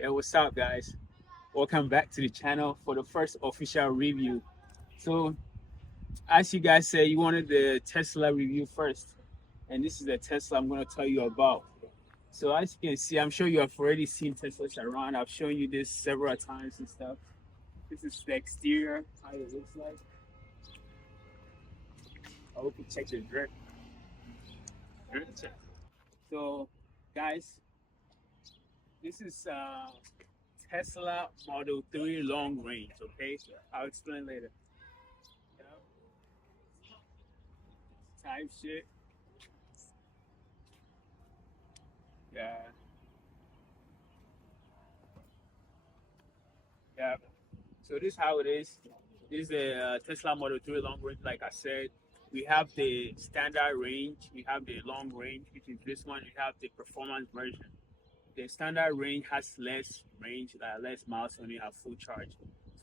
Hey, what's up, guys? Welcome back to the channel for the first official review. So, as you guys say, you wanted the Tesla review first, and this is the Tesla I'm going to tell you about. So, as you can see, I'm sure you have already seen Teslas around. I've shown you this several times and stuff. This is the exterior, how it looks like. I hope you check the dirt. Check. So, guys, this is Tesla Model 3 long range. Okay, I'll explain later. Type shit. Yeah, yeah. So this is how it is. This is the Tesla Model 3 long range. Like I said, we have the standard range. We have the long range, which is this one. We have the performance version. The standard range has less range, less miles on it at full charge.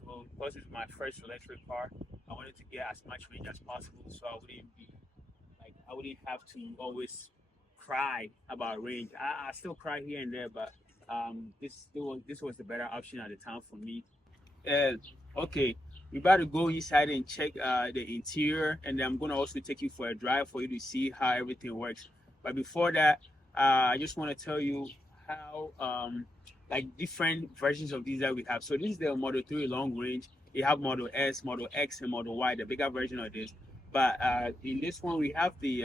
So because it's my first electric car, I wanted to get as much range as possible, so I wouldn't have to always cry about range. I still cry here and there, but this was the better option at the time for me. Uh, okay, we about to go inside and check the interior, and then I'm gonna also take you for a drive for you to see how everything works. But before that, I just want to tell you how like different versions of these that we have. So this is the Model 3 long range. You have Model S, Model X, and Model Y, the bigger version of this. But in this one, we have the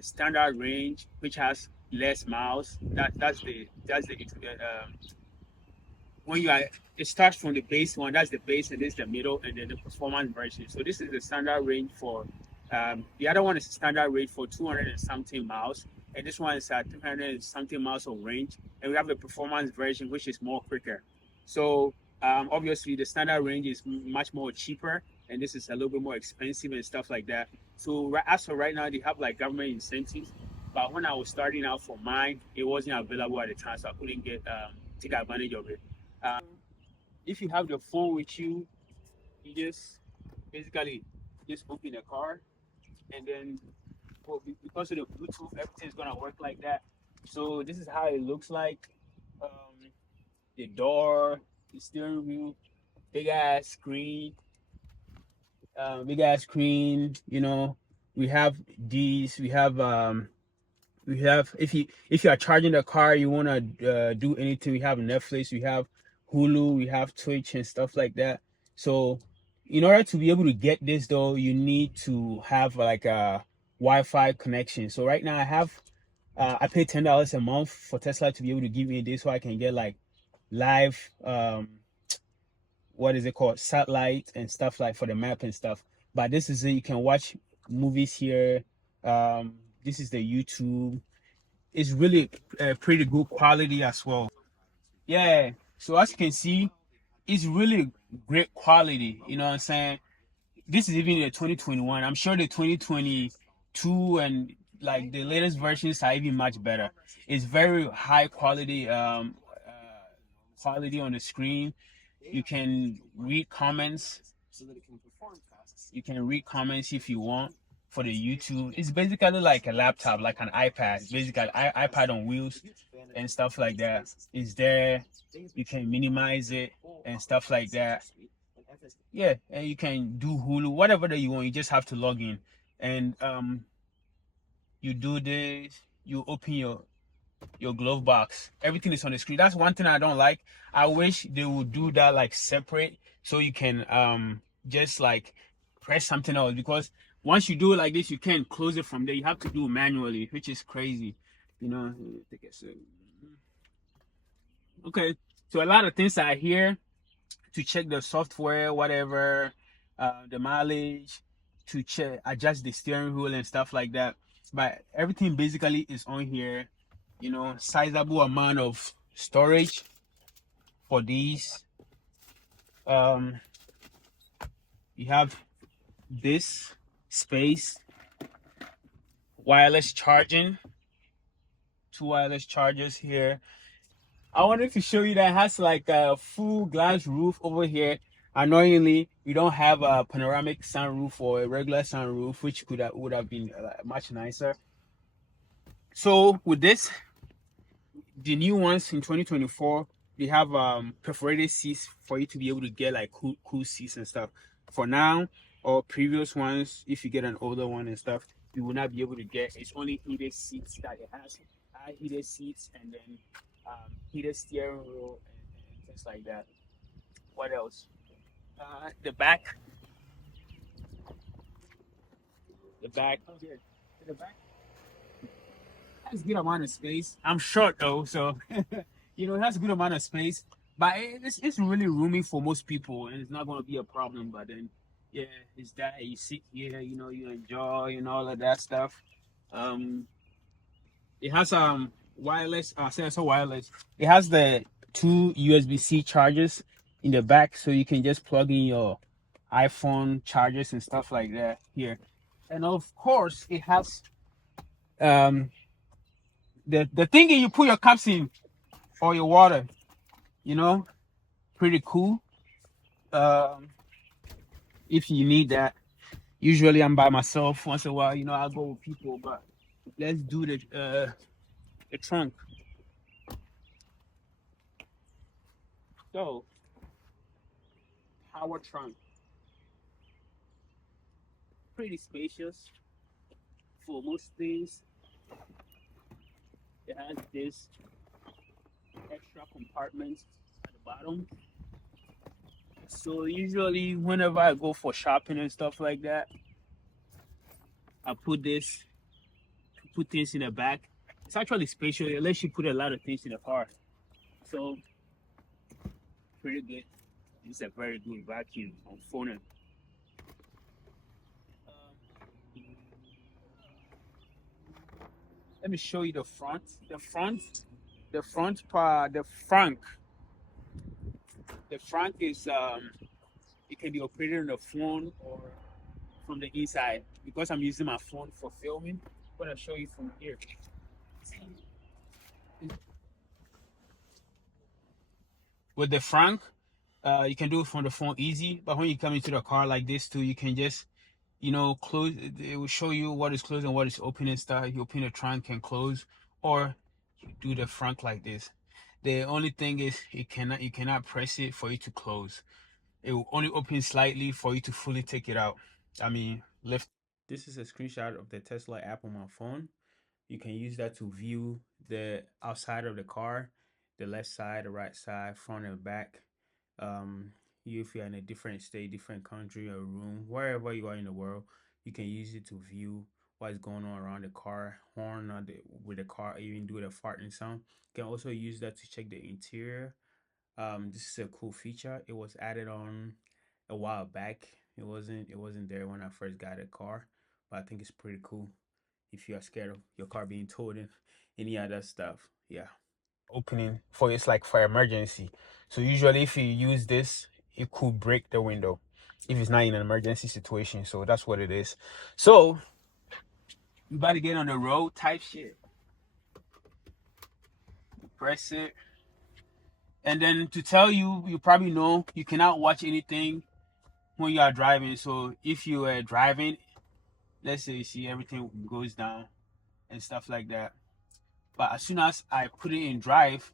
standard range, which has less miles. That's the when you are it starts from the base one, that's the base, and this is the middle, and then the performance version. So this is the standard range for the other one is the standard range for 200 and something miles, and this one is at 300 and something miles of range, and we have the performance version, which is more quicker. So obviously the standard range is much more cheaper, and this is a little bit more expensive and stuff like that. So as for right now, they have like government incentives, but when I was starting out for mine, it wasn't available at the time, so I couldn't get take advantage of it. If you have the phone with you, you just basically just open the car, and then because of the Bluetooth, everything's gonna work like that. So this is how it looks like. Um, the door, the steering wheel, big ass screen, big ass screen. We have these. We have if you are charging the car, you want to do anything, we have Netflix, we have Hulu, we have Twitch and stuff like that. So in order to be able to get this though, you need to have like a Wi-Fi connection. So right now I pay $10 a month for Tesla to be able to give me this, so I can get like live what is it called, satellite and stuff, like for the map and stuff. But this is it, you can watch movies here. This is the YouTube. It's really pretty good quality as well. Yeah, so as you can see, it's really great quality, you know what I'm saying? This is even the 2021. I'm sure the 2022 and like the latest versions are even much better. It's very high quality quality on the screen. You can read comments. You can read comments if you want for the YouTube. It's basically like a laptop, like an iPad, basically iPad on wheels and stuff like that. It's there. You can minimize it and stuff like that. Yeah, and you can do Hulu, whatever that you want. You just have to log in, and you do this. You open your glove box. Everything is on the screen. That's one thing I don't like. I wish they would do that like separate, so you can just like press something else, because once you do it like this, you can't close it from there. You have to do it manually, which is crazy, you know. Okay, so a lot of things are here to check the software, whatever, the mileage, to check, adjust the steering wheel and stuff like that. But everything basically is on here. Sizable amount of storage for these. You have this space, wireless charging, 2 wireless chargers here. I wanted to show you that it has like a full glass roof over here. Annoyingly, we don't have a panoramic sunroof or a regular sunroof, which would have been much nicer. So with this, the new ones in 2024, they have perforated seats for you to be able to get like cool seats and stuff. For now or previous ones, if you get an older one and stuff, you will not be able to get. It's only heated seats that it has. Heated seats, and then heated steering wheel, and things like that. What else? The back, the back, the back has a good amount of space. I'm short though, so it has a good amount of space. But it's really roomy for most people, and it's not going to be a problem. But then, yeah, it's that you sit here, you enjoy and all of that stuff. Um, it has wireless, sensor wireless. It has the two USB-C chargers in the back, so you can just plug in your iPhone chargers and stuff like that here. And of course, it has the thing you put your cups in or your water. Pretty cool. If you need that, usually I'm by myself. Once in a while, I'll go with people. But let's do the trunk. So, power trunk, pretty spacious for most things. It has this extra compartment at the bottom. So usually whenever I go for shopping and stuff like that, I put things in the back. It's actually spacious. It lets you put a lot of things in the car. So pretty good. It's a very good vacuum on phone. Let me show you the front. The front part, the front is it can be operated on the phone or from the inside. Because I'm using my phone for filming, I'm gonna show you from here. With the front, you can do it from the phone easy, but when you come into the car like this too, you can just close. It will show you what is closed and what is open and stuff. You open the trunk and close, or you do the front like this. The only thing is you cannot press it for it to close. It will only open slightly for you to fully take it out. I mean, lift. This is a screenshot of the Tesla app on my phone. You can use that to view the outside of the car, the left side, the right side, front and back. If you're in a different state, different country or room, wherever you are in the world, you can use it to view what is going on around the car, horn on with the car, even do the farting sound. You can also use that to check the interior. This is a cool feature. It was added on a while back. It wasn't there when I first got a car, but I think it's pretty cool if you are scared of your car being towed and any other stuff. Yeah. Opening for it's like for emergency. So usually if you use this, it could break the window if it's not in an emergency situation. So that's what it is. So you about to get on the road type shit. Press it. And then to tell you, you probably know you cannot watch anything when you are driving. So if you are driving, let's say you see everything goes down and stuff like that. But as soon as I put it in drive,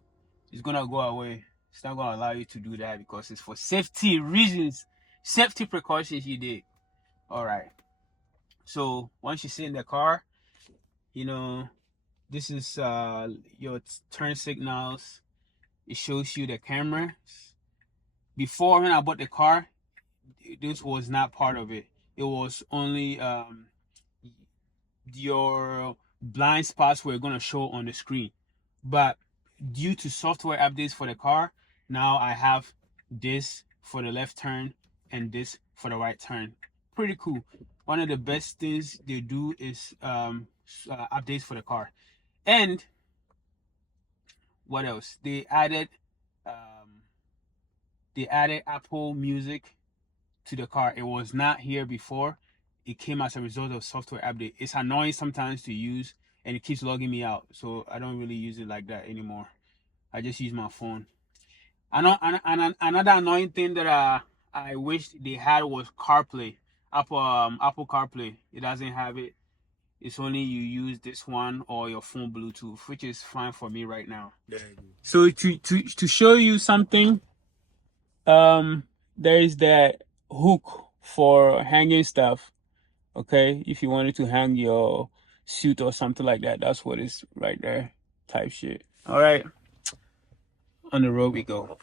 it's gonna go away. It's not gonna allow you to do that because it's for safety reasons, safety precautions you did. All right. So once you sit in the car, this is your turn signals. It shows you the cameras. Before when I bought the car, this was not part of it. It was only your blind spots were going to show on the screen. But due to software updates for the car, now I have this for the left turn and this for the right turn. Pretty cool. One of the best things they do is updates for the car. And what else? They added Apple Music to the car. It was not here before. It came as a result of software update. It's annoying sometimes to use, and it keeps logging me out. So I don't really use it like that anymore. I just use my phone. Another annoying thing that I wish they had was CarPlay. Apple CarPlay. It doesn't have it. It's only you use this one or your phone Bluetooth, which is fine for me right now. Yeah. So to show you something, there is that hook for hanging stuff. Okay, if you wanted to hang your suit or something like that, that's what it's right there, type shit. All right, on the road we go.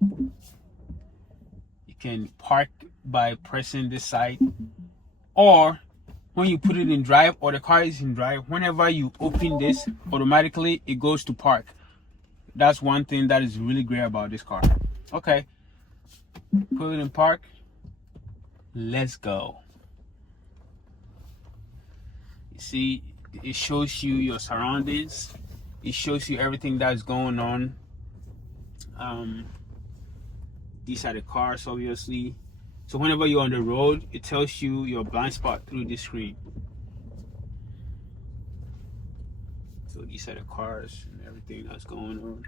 You can park by pressing this side, or when you put it in drive or the car is in drive, whenever you open this, automatically it goes to park. That's one thing that is really great about this car. Okay, put it in park. Let's go. You see, it shows you your surroundings. It shows you everything that's going on. These are the cars, obviously. So whenever you're on the road, it tells you your blind spot through the screen. So these are the cars and everything that's going on.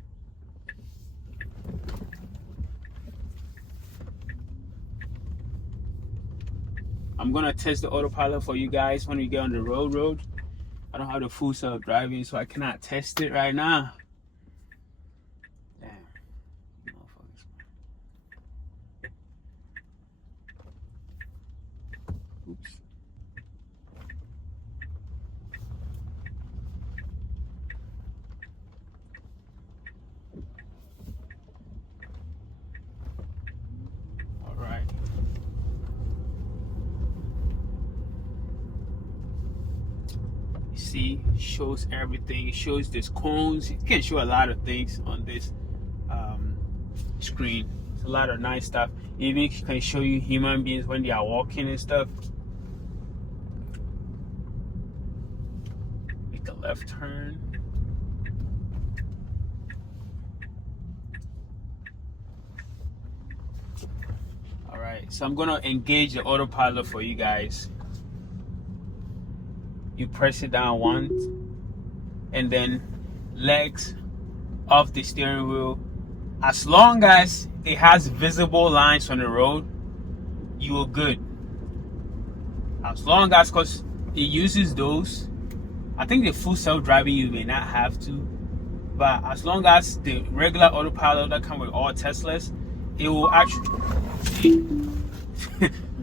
I'm gonna test the autopilot for you guys when we get on the road. I don't have the full self-driving, so I cannot test it right now. Damn. Oops. All right. You see, shows everything. It shows these cones. It can show a lot of things on this screen. It's a lot of nice stuff. Even can show you human beings when they are walking and stuff. Make a left turn. All right, so I'm gonna engage the autopilot for you guys. You press it down once, and then legs off the steering wheel. As long as it has visible lines on the road, you are good. As long as, because it uses those. I think the full self-driving you may not have to, but as long as the regular autopilot that comes with all Teslas, it will actually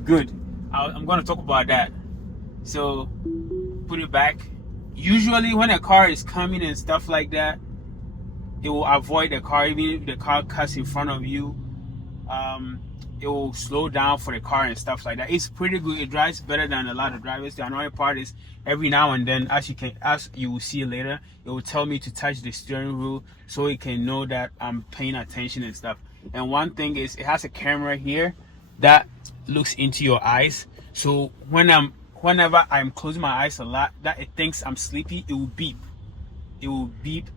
good. I'm going to talk about that. So put it back. Usually when a car is coming and stuff like that, it will avoid the car. Even if the car cuts in front of you, it will slow down for the car and stuff like that. It's pretty good. It drives better than a lot of drivers. The annoying part is every now and then, as you will see later, it will tell me to touch the steering wheel so it can know that I'm paying attention and stuff. And one thing is, it has a camera here that looks into your eyes. So whenever I'm closing my eyes a lot, that it thinks I'm sleepy, it will beep. It will beep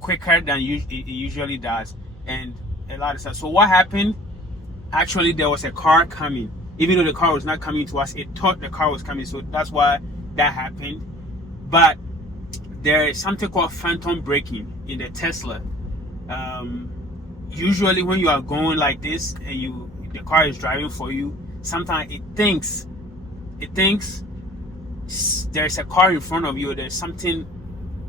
quicker than it usually does, and a lot of stuff. So what happened? Actually, there was a car coming. Even though the car was not coming to us, it thought the car was coming. So that's why that happened. But there is something called phantom braking in the Tesla. Usually when you are going like this and the car is driving for you, sometimes it thinks there's a car in front of you, or there's something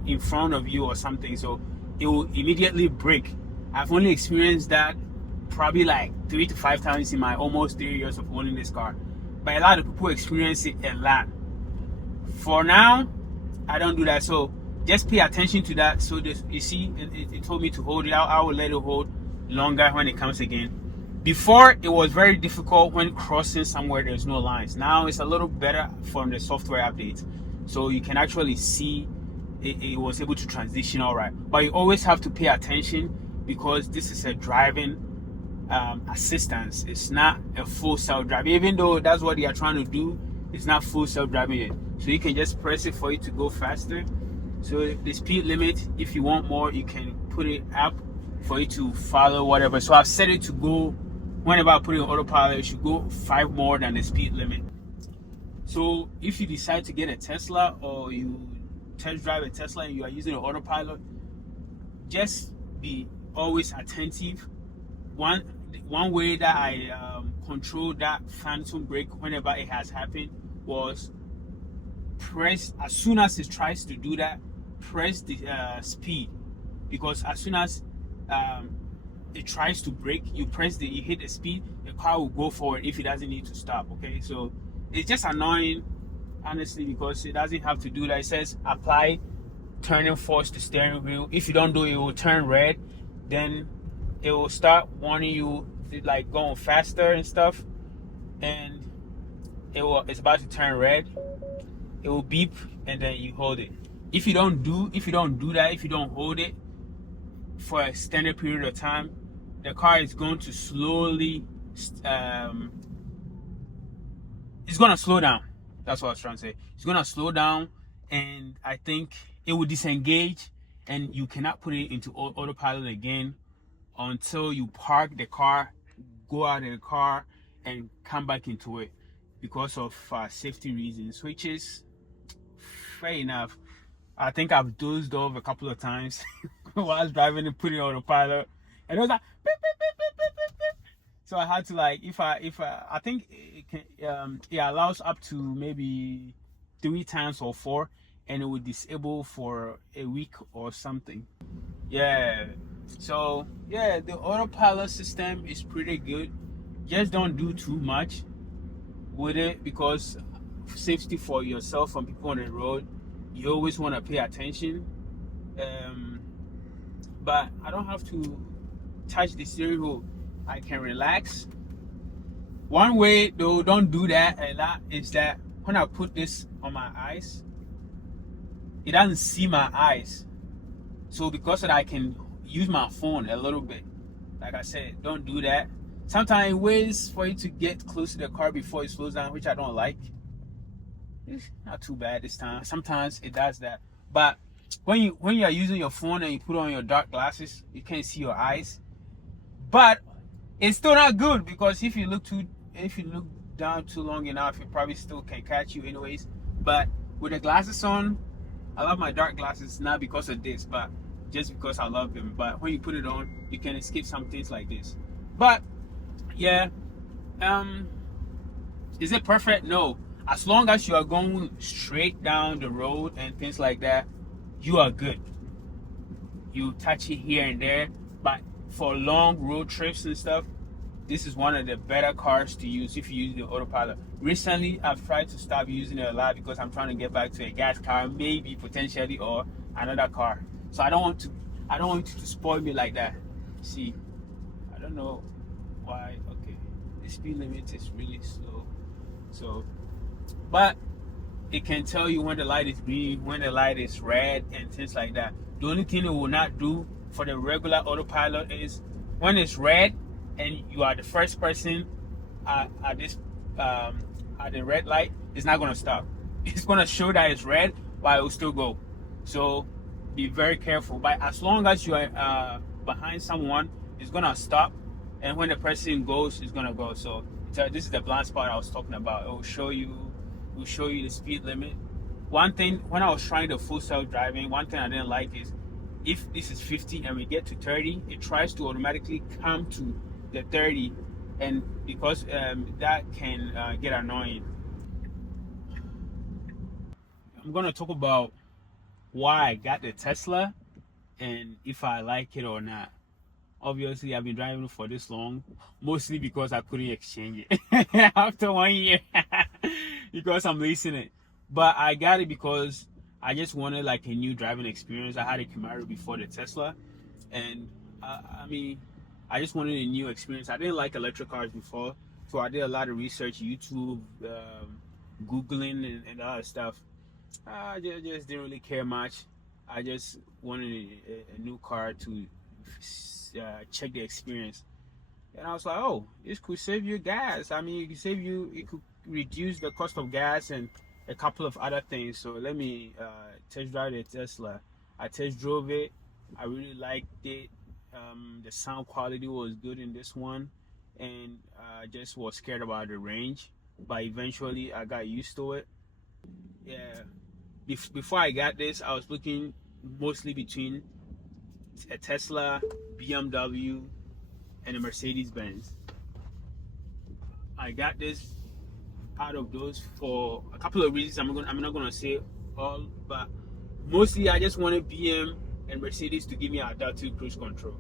in front of you or something, so it will immediately brake. I've only experienced that probably like 3 to 5 times in my almost 3 years of owning this car, but a lot of people experience it a lot. For now, I don't do that, so just pay attention to that. So this, you see, it told me to hold it out. I will let it hold longer when it comes again. Before, it was very difficult when crossing somewhere there's no lines. Now it's a little better from the software updates, so you can actually see it was able to transition all right. But you always have to pay attention, because this is a driving assistance. It's not a full self-driving. Even though that's what they are trying to do, it's not full self-driving yet. So you can just press it for it to go faster. So the speed limit, if you want more, you can put it up for it to follow whatever. So I've set it to go, whenever I put it on autopilot, it should go 5 more than the speed limit. So if you decide to get a Tesla, or you test drive a Tesla and you are using an autopilot, just be always attentive. One way that I control that phantom brake whenever it has happened was press, as soon as it tries to do that, press the speed, because as soon as it tries to brake, you hit the speed, the car will go forward if it doesn't need to stop. Okay, so it's just annoying, honestly, because it doesn't have to do that. It says apply turning force to steering wheel. If you don't do it, it will turn red. Then it will start warning you, like going faster and stuff, and it's about to turn red. It will beep, and then you hold it. If you don't do that, if you don't hold it for a extended period of time, the car is going to slowly it's going to slow down. That's what I was trying to say. It's going to slow down, and I think it will disengage, and you cannot put it into autopilot again until you park the car, go out of the car, and come back into it, because of safety reasons, which is fair enough. I think I've dozed off a couple of times while I was driving and putting on autopilot, and it was like beep, beep, beep, beep, beep, beep, beep. So I had to, like, if I think it can it allows up to maybe 3 times or 4, and it will disable for a week or something. Yeah. So yeah, the autopilot system is pretty good. Just don't do too much with it, because safety for yourself and people on the road, you always want to pay attention. But I don't have to touch the steering wheel. I can relax. One way though, don't do that a lot, is that when I put this on my eyes, it doesn't see my eyes. So because of that, I can use my phone a little bit. Like I said, don't do that. Sometimes it waits for you to get close to the car before it slows down, which I don't like. It's not too bad this time. Sometimes it does that. But when you are using your phone and you put on your dark glasses, you can't see your eyes. But it's still not good, because if you look down too long enough, it probably still can catch you anyways. But with the glasses on, I love my dark glasses, not because of this, but just because I love them. But when you put it on, you can escape some things like this. But yeah, is it perfect? No. As long as you are going straight down the road and things like that, you are good. You touch it here and there, but for long road trips and stuff, this is one of the better cars to use if you use the autopilot. Recently, I've tried to stop using it a lot because I'm trying to get back to a gas car, maybe potentially, or another car. So I don't want you to spoil me like that. See, I don't know why. Okay, the speed limit is really slow. So, but it can tell you when the light is green, when the light is red, and things like that. The only thing it will not do for the regular autopilot is when it's red and you are the first person at the red light, it's not going to stop. It's going to show that it's red, but it will still go. So be very careful. But as long as you are behind someone, it's going to stop, and when the person goes, it's going to go. So this is the blind spot I was talking about. It will show you the speed limit. One thing, when I was trying the full self driving, one thing I didn't like is, if this is 50 and we get to 30, it tries to automatically come to the 30, and because that can get annoying. I'm gonna talk about why I got the Tesla and if I like it or not. Obviously, I've been driving for this long, mostly because I couldn't exchange it after 1 year because I'm leasing it. But I got it because I just wanted like a new driving experience. I had a Camaro before the Tesla, and I mean, I just wanted a new experience. I didn't like electric cars before, so I did a lot of research, YouTube, Googling, and other stuff. I just didn't really care much. I just wanted a new car to check the experience, and I was like, oh, this could save you gas. I mean, it could reduce the cost of gas and a couple of other things. So let me test drive the Tesla. I test drove it. I really liked it. The sound quality was good in this one, and I just was scared about the range, but eventually I got used to it. Yeah, before I got this, I was looking mostly between a Tesla, BMW, and a Mercedes-Benz. I got this out of those for a couple of reasons. I'm not gonna say all, but mostly I just wanted BM and Mercedes to give me adaptive cruise control.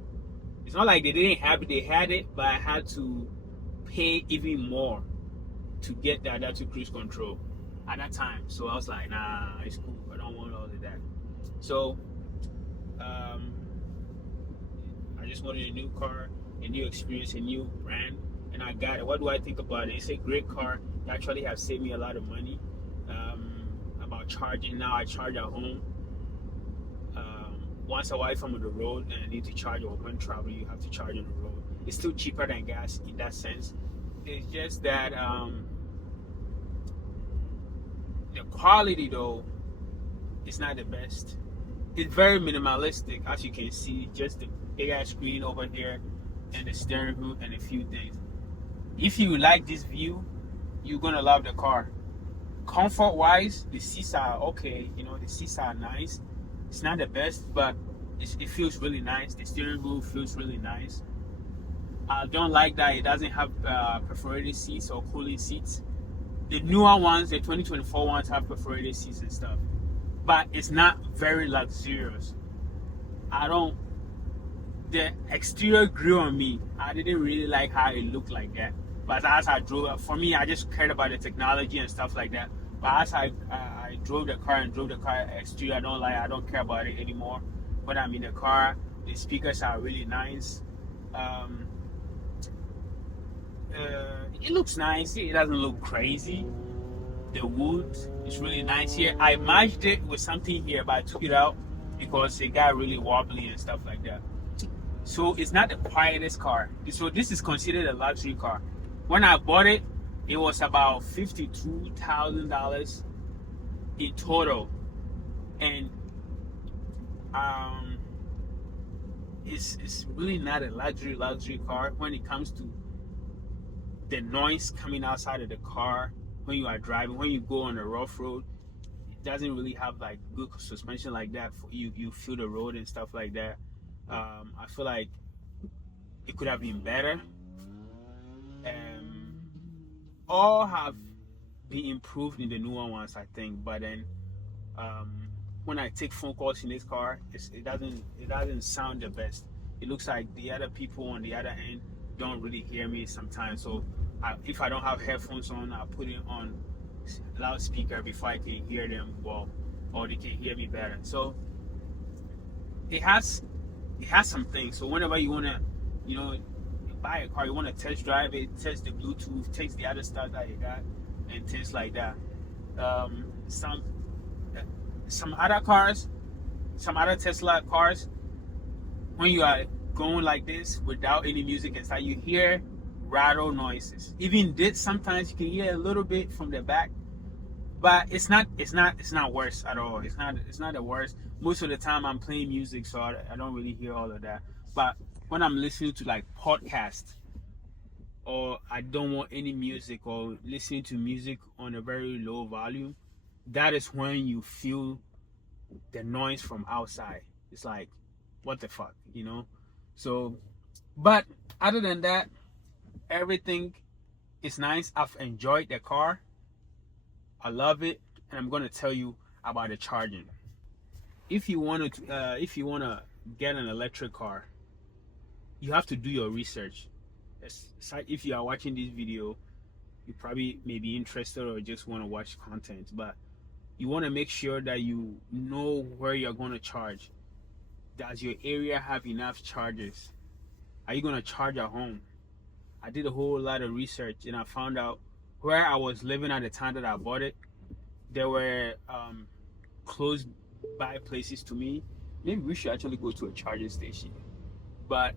It's not like they didn't have it; they had it, but I had to pay even more to get the adaptive cruise control at that time. So I was like, nah, it's cool. I don't want all of that. So I just wanted a new car, a new experience, a new brand, and I got it. What do I think about it? It's a great car. It actually has saved me a lot of money. About charging now, I charge at home. Once a while, if I'm on the road and I need to charge, or when traveling, you have to charge on the road. It's still cheaper than gas in that sense. It's just that the quality, though, is not the best. It's very minimalistic, as you can see. Just the big ass screen over there, and the steering wheel, and a few things. If you like this view, you're gonna love the car. Comfort wise, the seats are okay. The seats are nice. It's not the best, but it feels really nice. The steering wheel feels really nice. I don't like that it doesn't have perforated seats or cooling seats. The newer ones, the 2024 ones, have perforated seats and stuff, but it's not very luxurious. The exterior grew on me. I didn't really like how it looked like that. But as I drove, for me, I just cared about the technology and stuff like that. But as I drove the car exterior, I don't care about it anymore. When I'm in the car, the speakers are really nice. It looks nice. It doesn't look crazy. The wood is really nice here. I matched it with something here, but I took it out because it got really wobbly and stuff like that. So it's not the quietest car. So this is considered a luxury car. When I bought it, it was about $52,000 in total, and it's really not a luxury car when it comes to the noise coming outside of the car when you are driving. When you go on a rough road, it doesn't really have like good suspension like that. For you feel the road and stuff like that. I feel like it could have been better. All have been improved in the newer ones, I think. But then when I take phone calls in this car, it doesn't sound the best. It looks like the other people on the other end don't really hear me sometimes. So if I don't have headphones on, I put it on loudspeaker before I can hear them well, or they can hear me better. So it has some things. So whenever you wanna, buy a car, you wanna test drive it, test the Bluetooth, test the other stuff that you got, and things like that. Some other cars, some other Tesla cars, when you are going like this without any music inside, you hear rattle noises. Even this, sometimes you can hear a little bit from the back, but it's not worse at all. It's not the worst. Most of the time I'm playing music, so I don't really hear all of that. But when I'm listening to like podcasts, or I don't want any music, or listening to music on a very low volume, that is when you feel the noise from outside. It's like, what the fuck, So, but other than that, everything is nice. I've enjoyed the car. I love it, and I'm gonna tell you about the charging. If you wanna get an electric car, you have to do your research. If you are watching this video, you probably may be interested or just want to watch content, but you want to make sure that you know where you're going to charge. Does your area have enough chargers? Are you going to charge at home? I did a whole lot of research, and I found out where I was living at the time that I bought it, there were close by places to me. Maybe we should actually go to a charging station. But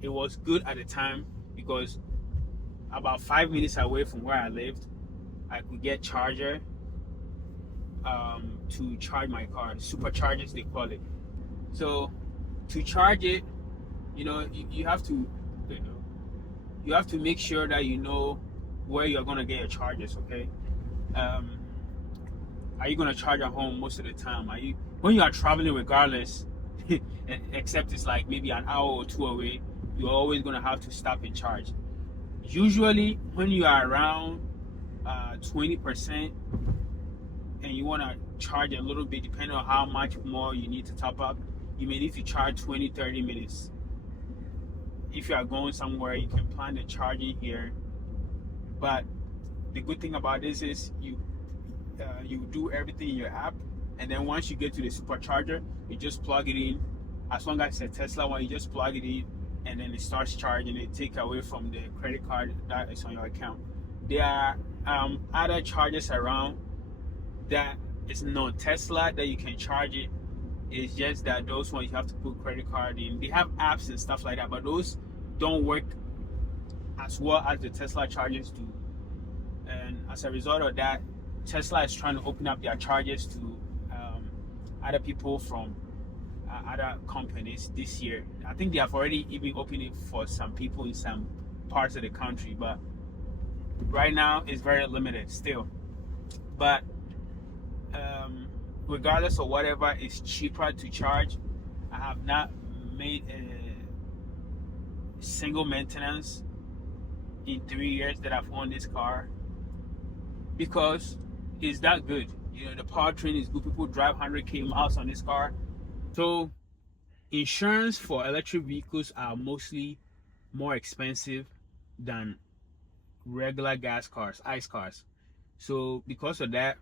it was good at the time because about 5 minutes away from where I lived, I could get charger to charge my car. Superchargers, they call it. So to charge it, you have to make sure that you know where you're gonna get your chargers. Okay. Are you gonna charge at home most of the time? When you are traveling, regardless, except it's like maybe an hour or two away, you're always gonna have to stop and charge. Usually when you are around 20% and you want to charge a little bit, depending on how much more you need to top up, you may need to charge 20-30 minutes. If you are going somewhere, you can plan the charging here. But the good thing about this is you do everything in your app, and then once you get to the supercharger, you just plug it in. As long as it's a Tesla one, you just plug it in, and then it starts charging. It take away from the credit card that is on your account. There are other chargers around that is not Tesla that you can charge it. It's just that those ones you have to put credit card in. They have apps and stuff like that, but those don't work as well as the Tesla chargers do. And as a result of that, Tesla is trying to open up their chargers to other people from other companies this year. I think they have already even opened it for some people in some parts of the country, but right now it's very limited still. But regardless of whatever is cheaper to charge, I have not made a single maintenance in 3 years that I've owned this car, because it's that good. You know, the powertrain is good. People drive 100k miles on this car. So insurance for electric vehicles are mostly more expensive than regular gas cars, ICE cars. So because of that,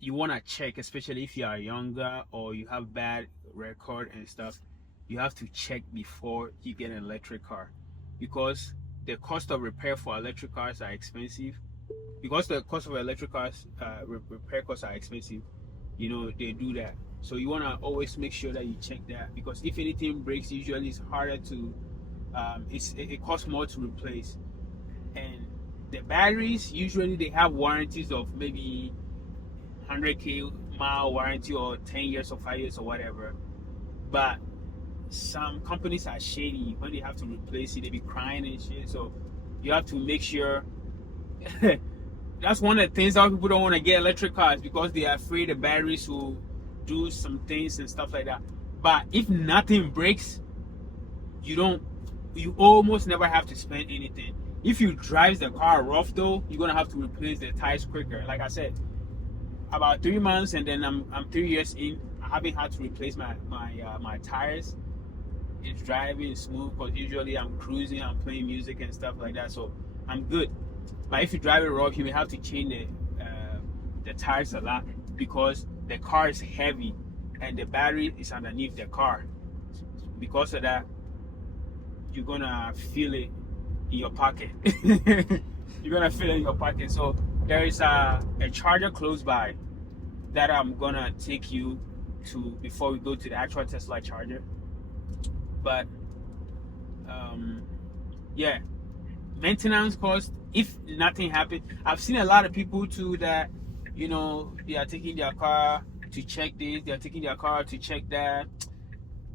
you want to check, especially if you are younger or you have bad record and stuff, you have to check before you get an electric car, because the cost of repair for electric cars are expensive. Because the cost of electric cars repair costs are expensive, you know, they do that. So you want to always make sure that you check that, because if anything breaks, usually it's harder to it costs more to replace. And the batteries, usually they have warranties of maybe 100k mile warranty or 10 years or 5 years or whatever. But some companies are shady. When they have to replace it, they be crying and shit. So you have to make sure. That's one of the things that people don't want to get electric cars, because they are afraid the batteries will do some things and stuff like that. But if nothing breaks, you almost never have to spend anything. If you drive the car rough though, you're gonna have to replace the tires quicker. Like I said, about 3 months, and then I'm 3 years in, I haven't had to replace my tires. It's driving smooth, because usually I'm cruising, I'm playing music and stuff like that, so I'm good. But if you drive it rough, you may have to change the tires a lot, because the car is heavy and the battery is underneath the car. Because of that, you're gonna feel it in your pocket. You're gonna feel it in your pocket. So there is a charger close by that I'm gonna take you to before we go to the actual Tesla charger. But yeah, maintenance cost, if nothing happened. I've seen a lot of people too that, you know, they are taking their car to check this, they are taking their car to check that.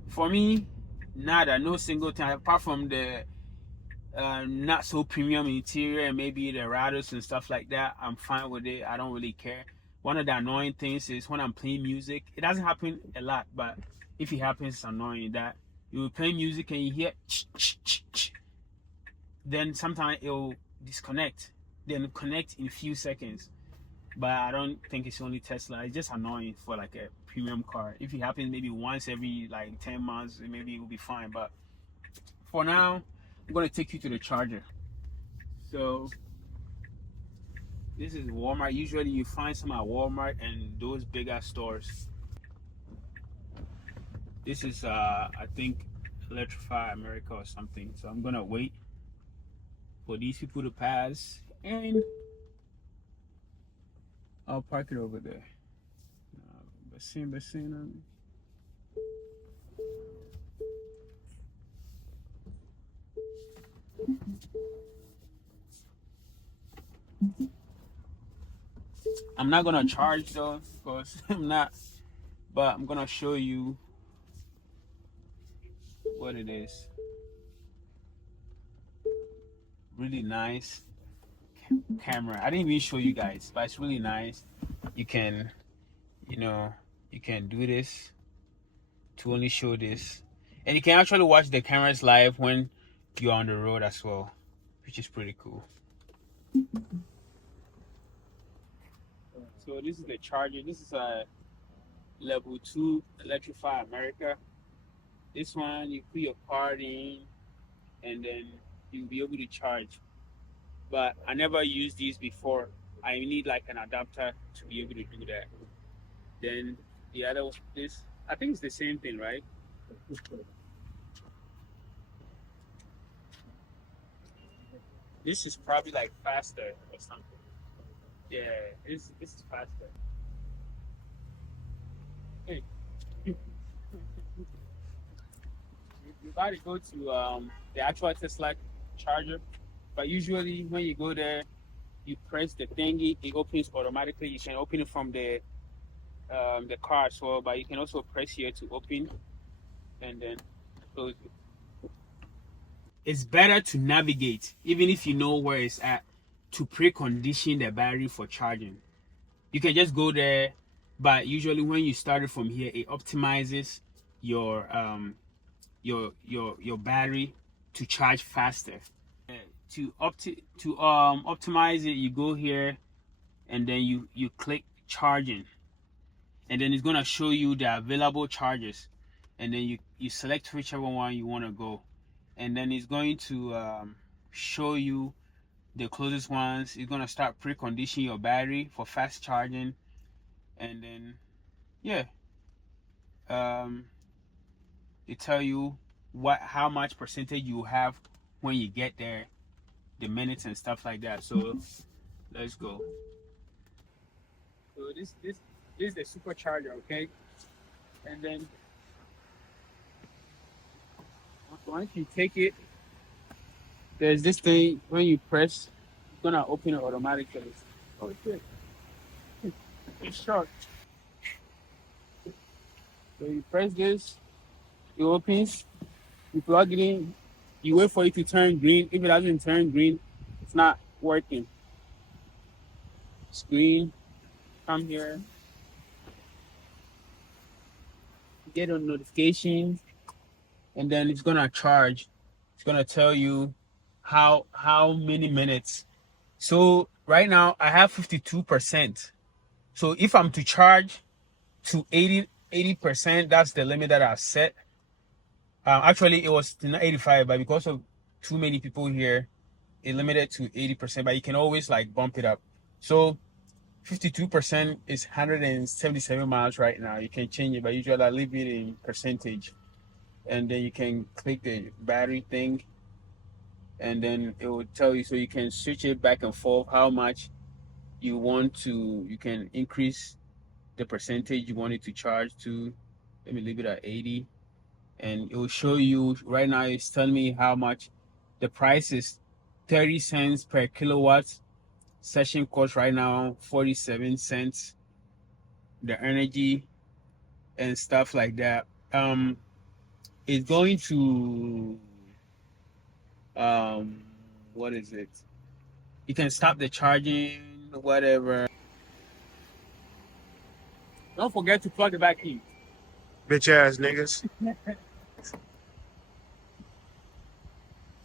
For me, nada, no single thing, apart from the not so premium interior and maybe the radars and stuff like that. I'm fine with it. I don't really care. One of the annoying things is when I'm playing music, it doesn't happen a lot, but if it happens, it's annoying that you will play music and you hear then sometimes it'll disconnect, then connect in a few seconds. But I don't think it's only Tesla. It's just annoying for like a premium car. If it happens maybe once every like 10 months, maybe it will be fine. But for now, I'm going to take you to the charger. So this is Walmart. Usually you find some at Walmart and those bigger stores. This is I think Electrify America or something. So I'm going to wait for these people to pass, and I'll park it over there. Basin. I'm not gonna charge though, because I'm not, but I'm gonna show you what it is. Really nice camera. I didn't even show you guys, but it's really nice. You can, you know, you can do this to only show this, and you can actually watch the cameras live when you're on the road as well. which is pretty cool. So this is the charger. This is a level 2 Electrify America. This one you put your card in and then you'll be able to charge. But I never used these before. I need like an adapter to be able to do that. Then the other this I think it's the same thing, right? This is probably like faster or something. Yeah, this is faster. Hey, you gotta go to the actual Tesla charger. But usually when you go there, you press the thingy, it opens automatically. You can open it from the car as well, but you can also press here to open and then close it. It's better to navigate, even if you know where it's at, to precondition the battery for charging. You can just go there, but usually when you start it from here, it optimizes your battery to charge faster. To optimize it, you go here and then you click charging, and then it's gonna show you the available charges, and then you select whichever one you want to go, and then it's going to show you the closest ones. It's gonna start preconditioning your battery for fast charging, and then yeah, they tell you how much percentage you have when you get there, the minutes and stuff like that. So let's go. So this is the supercharger, okay? And then once you take it, there's this thing when you press, it's gonna open it automatically. Oh shit. It's short. So you press this, it opens, you plug it in, you wait for it to turn green. If it doesn't turn green, it's not working. Screen, come here, get a notification, and then it's gonna charge. It's gonna tell you how many minutes. So right now I have 52%. So if I'm to charge to 80%, that's the limit that I've set. Actually it was 85, but because of too many people here, it limited to 80%, but you can always like bump it up. So 52% is 177 miles right now. You can change it, but usually I leave it in percentage, and then you can click the battery thing, and then it will tell you, so you can switch it back and forth how much you want to. You can increase the percentage you want it to charge to. Let me leave it at 80, and it will show you right now. It's telling me how much. The price is 30 cents per kilowatt. Session cost right now 47 cents. The energy and stuff like that. It's going to what is it? You can stop the charging, whatever. Don't forget to plug it back in. Bitch ass niggas.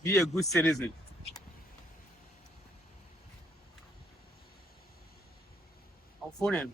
Be a good citizen. I'll phone him.